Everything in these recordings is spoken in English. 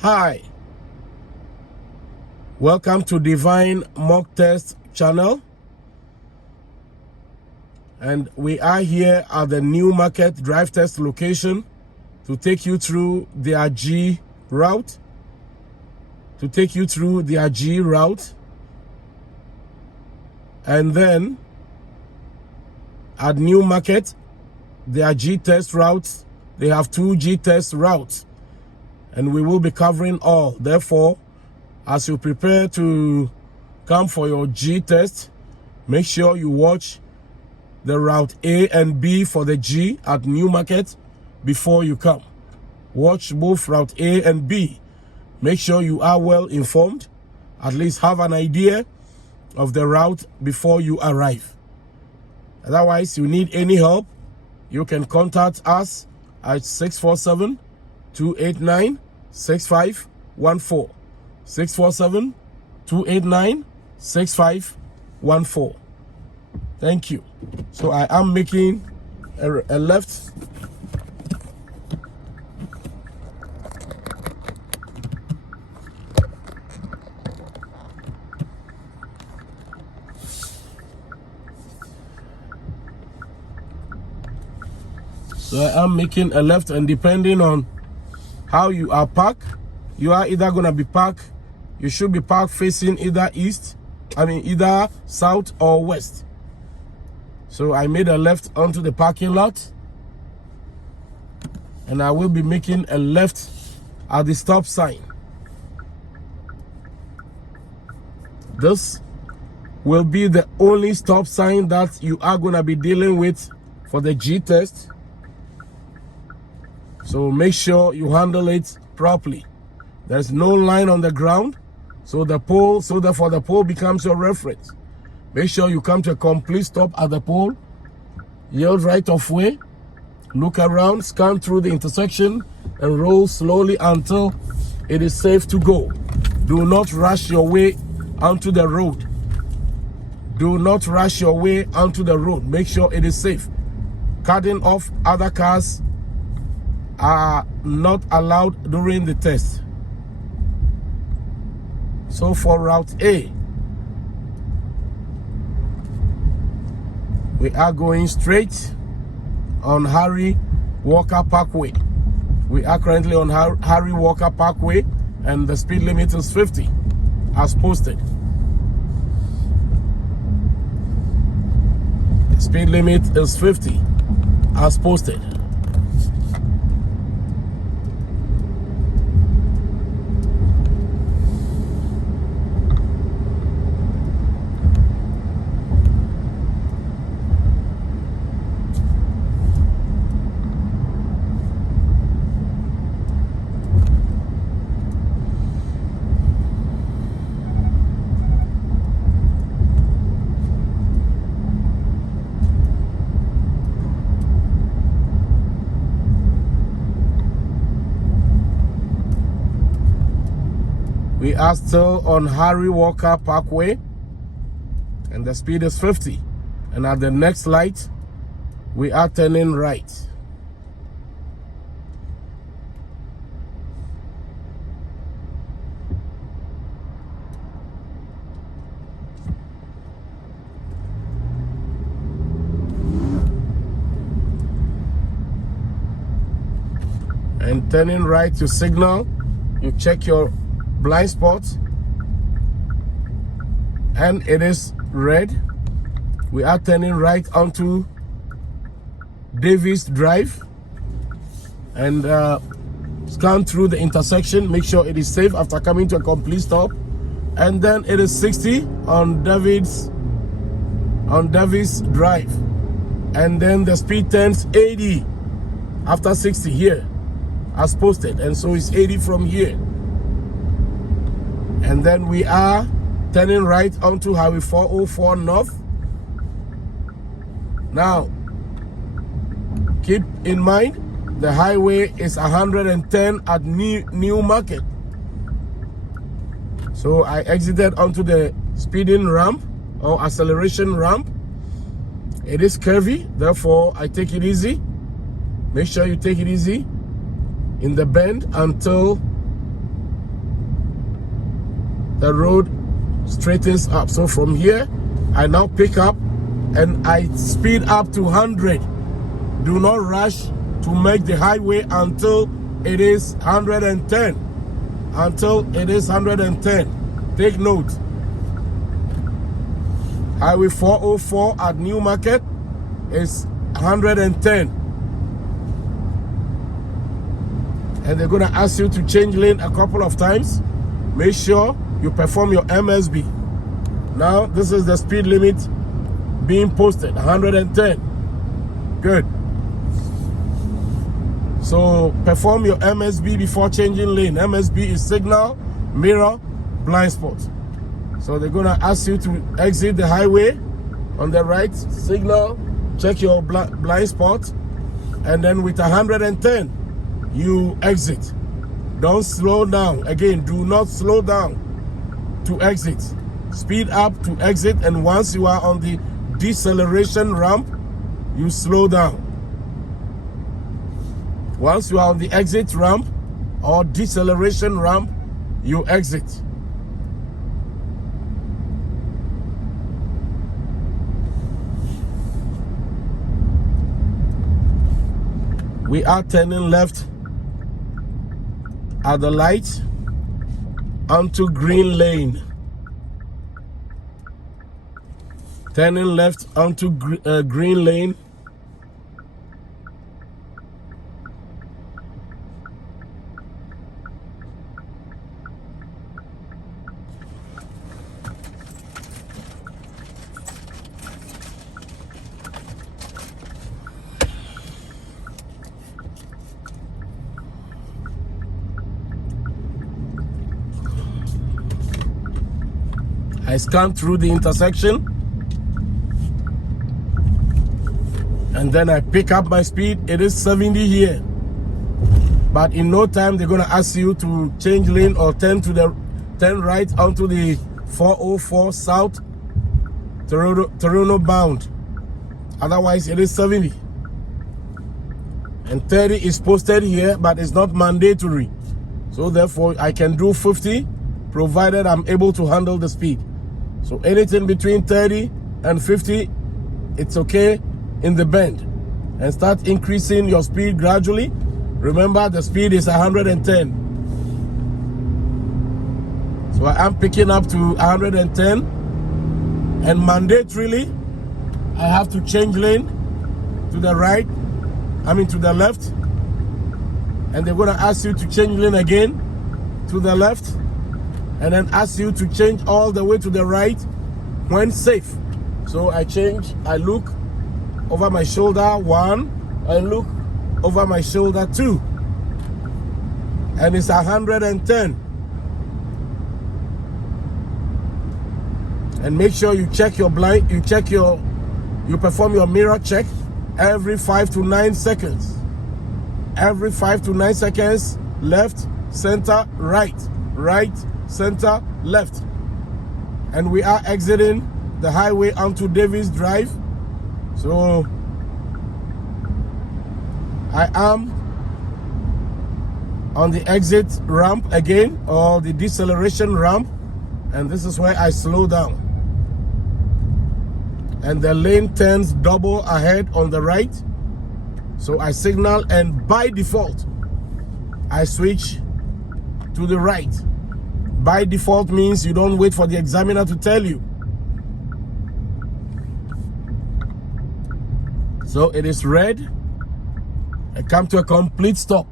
Hi, welcome to Divine Mock Test channel, and we are here at the Newmarket drive test location to take you through their G route, and then at Newmarket, their G test routes, they have 2 G test routes, and we will be covering all. Therefore, as you prepare to come for your G test, make sure you watch the route A and B for the G at Newmarket before you come. Watch both route A and B. Make sure you are well informed, at least have an idea of the route before you arrive. Otherwise, you need any help, you can contact us at 647-289-6514. 647-289-6514. Thank you. So I am making a left. So I am making a left, and depending on how you are parked, you are either going to be parked, you should be parked facing either either south or west. So I made a left onto the parking lot, and I will be making a left at the stop sign. This will be the only stop sign that you are going to be dealing with for the G test. So make sure you handle it properly. There's no line on the ground, so therefore the pole becomes your reference. Make sure you come to a complete stop at the pole, yield right of way, look around, scan through the intersection, and roll slowly until it is safe to go. Do not rush your way onto the road. Do not rush your way onto the road. Make sure it is safe. Cutting off other cars are not allowed during the test. So for route A, we are going straight on Harry Walker Parkway. We are currently on Harry Walker Parkway, and the speed limit is 50 as posted. The speed limit is 50 as posted. We are still on Harry Walker Parkway, and the speed is 50. And at the next light, we are turning right. And turning right, you signal, you check your blind spot, and it is red. We are turning right onto Davis Drive, and scan through the intersection, make sure it is safe after coming to a complete stop. And then it is 60 on Davis Drive, and then the speed turns 80 after 60 here as posted, and so it's 80 from here. And then we are turning right onto Highway 404 North. Now, keep in mind, the highway is 110 at Newmarket. So I exited onto the speeding ramp or acceleration ramp. It is curvy, therefore I take it easy. Make sure you take it easy in the bend until the road straightens up. So from here, I now pick up and I speed up to 100. Do not rush to make the highway until it is 110. Until it is 110. Take note. Highway 404 at Newmarket is 110. And they're going to ask you to change lane a couple of times. Make sure you perform your MSB. Now, this is the speed limit being posted, 110. Good. So, perform your MSB before changing lane. MSB is signal, mirror, blind spot. So, they're going to ask you to exit the highway on the right, signal, check your blind spot, and then with 110, you exit. Don't slow down. Again, do not slow down to exit. Speed up to exit, and once you are on the deceleration ramp, you slow down. Once you are on the exit ramp or deceleration ramp, you exit. We are turning left at the light onto green lane. Turning left onto green lane. I scan through the intersection, and then I pick up my speed. It is 70 here, but in no time they're going to ask you to change lane or turn right onto the 404 South Toronto bound. Otherwise, it is 70. And 30 is posted here, but it's not mandatory. So therefore, I can do 50, provided I'm able to handle the speed. So anything between 30 and 50, it's okay in the bend. And start increasing your speed gradually. Remember, the speed is 110. So I am picking up to 110. And mandatorily, I have to change lane to the right, to the left. And they're going to ask you to change lane again to the left. And then ask you to change all the way to the right when safe. So I change, I look over my shoulder, 1, I look over my shoulder, 2. And it's 110. And make sure you check your blind, you perform your mirror check every 5 to 9 seconds. Every 5 to 9 seconds, left, center, right, right, center, left. And we are exiting the highway onto Davis Drive. So I am on the exit ramp again, or the deceleration ramp, and this is where I slow down. And the lane turns double ahead on the right. So I signal, and by default, I switch to the right. By default means you don't wait for the examiner to tell you. So it is red. I come to a complete stop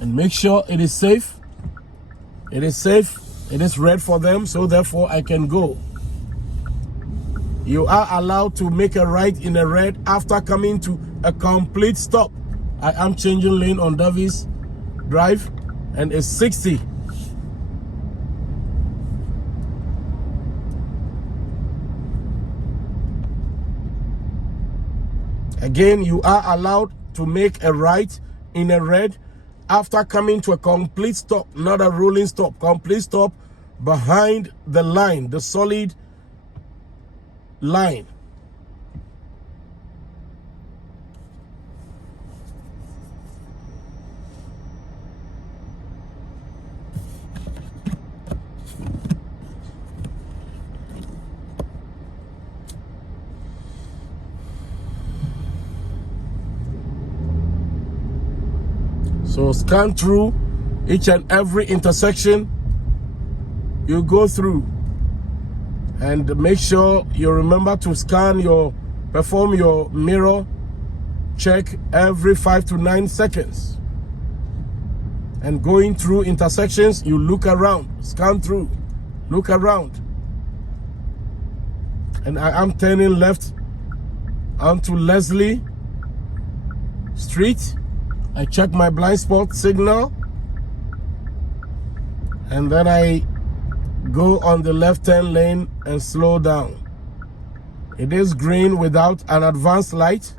and make sure it is safe. It is safe. It is red for them, so therefore I can go. You are allowed to make a right in a red after coming to a complete stop. I am changing lane on Davis Drive, and it's 60. Again, you are allowed to make a right in a red after coming to a complete stop, not a rolling stop. Complete stop behind the line, the solid line. So scan through each and every intersection you go through, and make sure you remember to perform your mirror check every 5 to 9 seconds. And going through intersections, you look around, scan through, look around. And I am turning left onto Leslie Street. I check my blind spot signal, and then I go on the left turn lane and slow down. It is green without an advanced light,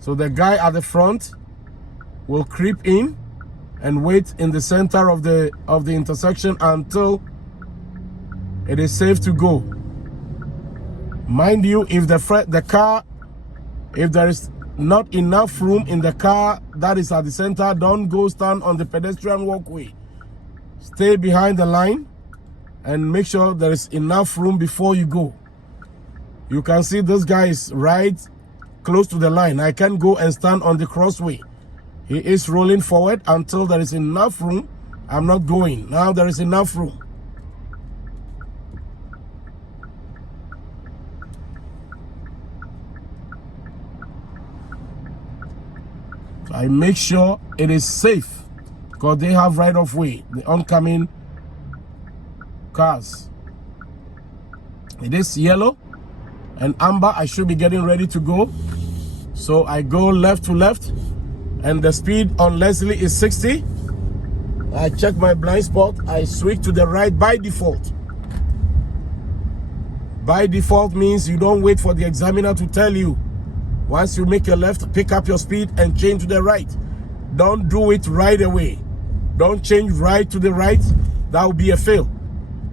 so the guy at the front will creep in and wait in the center of the intersection until it is safe to go. Mind you, if if there is not enough room in the car that is at the center, don't go stand on the pedestrian walkway. Stay behind the line and make sure there is enough room before you go. You can see this guy is right close to the line. I can go and stand on the crossway. He is rolling forward until there is enough room. I'm not going. Now there is enough room. So I make sure it is safe, because they have right of way, the oncoming cars. It is yellow and amber. I should be getting ready to go. So I go left to left, and the speed on Leslie is 60. I check my blind spot. I switch to the right by default. By default means you don't wait for the examiner to tell you. Once you make a left, pick up your speed and change to the right. Don't do it right away. Don't change right to the right. That will be a fail.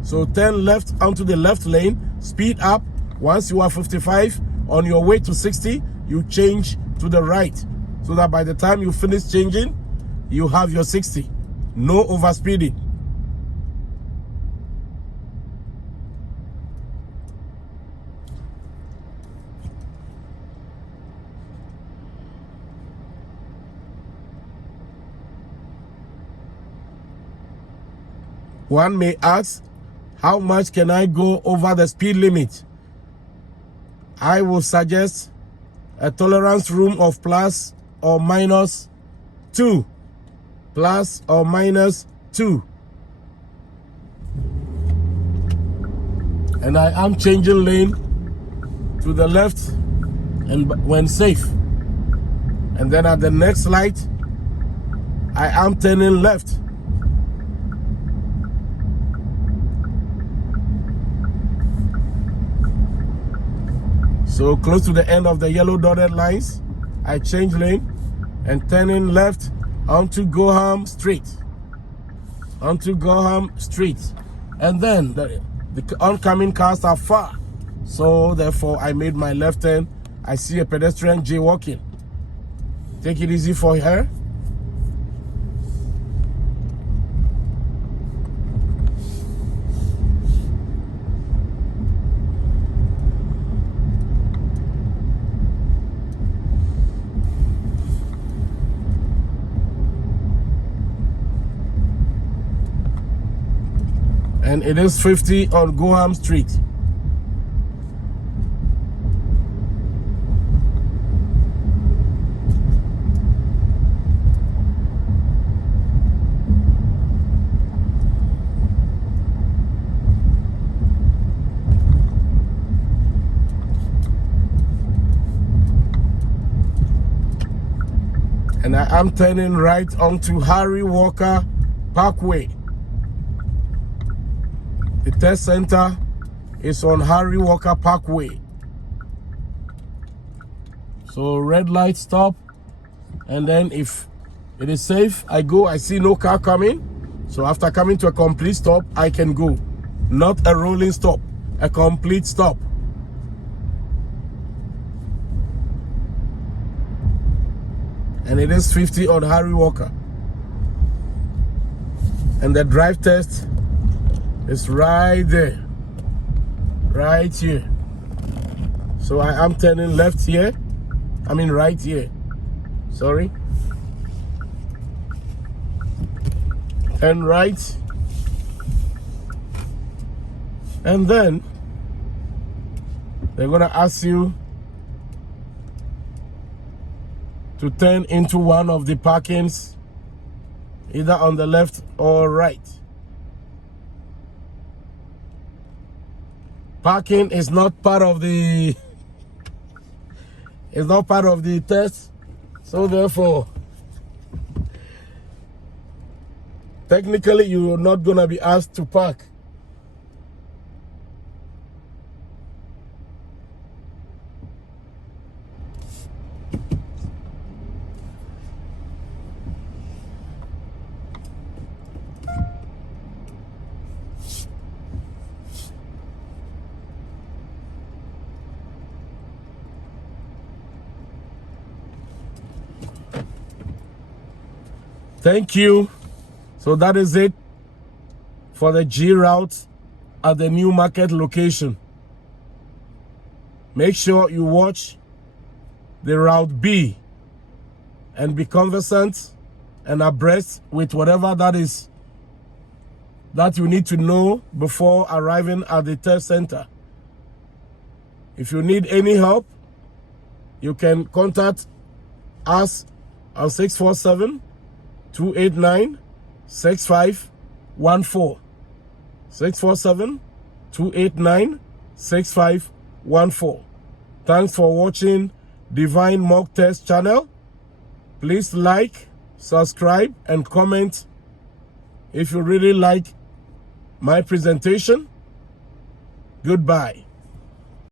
So turn left onto the left lane, speed up. Once you are 55, on your way to 60, you change to the right, so that by the time you finish changing, you have your 60. No overspeeding. One may ask, how much can I go over the speed limit? I will suggest a tolerance room of plus or minus 2. Plus or minus 2. And I am changing lane to the left and when safe. And then at the next light, I am turning left. So close to the end of the yellow dotted lines, I change lane and turning left onto Gorham Street. Onto Gorham Street. And then the oncoming cars are far. So therefore I made my left turn. I see a pedestrian jaywalking. Take it easy for her. And it is 50 on Gorham Street. And I am turning right onto Harry Walker Parkway. The test center is on Harry Walker Parkway. So red light, stop. And then if it is safe, I go. I see no car coming. So after coming to a complete stop, I can go. Not a rolling stop, a complete stop. And it is 50 on Harry Walker. And the drive test is right there, right here. So I am turning left here. I mean right here. Sorry. and right. And then they're going to ask you to turn into one of the parkings, either on the left or right. Parking is not part of the test, so therefore technically you're not gonna be asked to park. Thank you. So that is it for the G route at the Newmarket location. Make sure you watch the Route B and be conversant and abreast with whatever that is that you need to know before arriving at the test center. If you need any help, you can contact us on 647-289-6514. 647-289-6514. Thanks for watching Divine Mock Test channel. Please like, subscribe, and comment if you really like my presentation. Goodbye.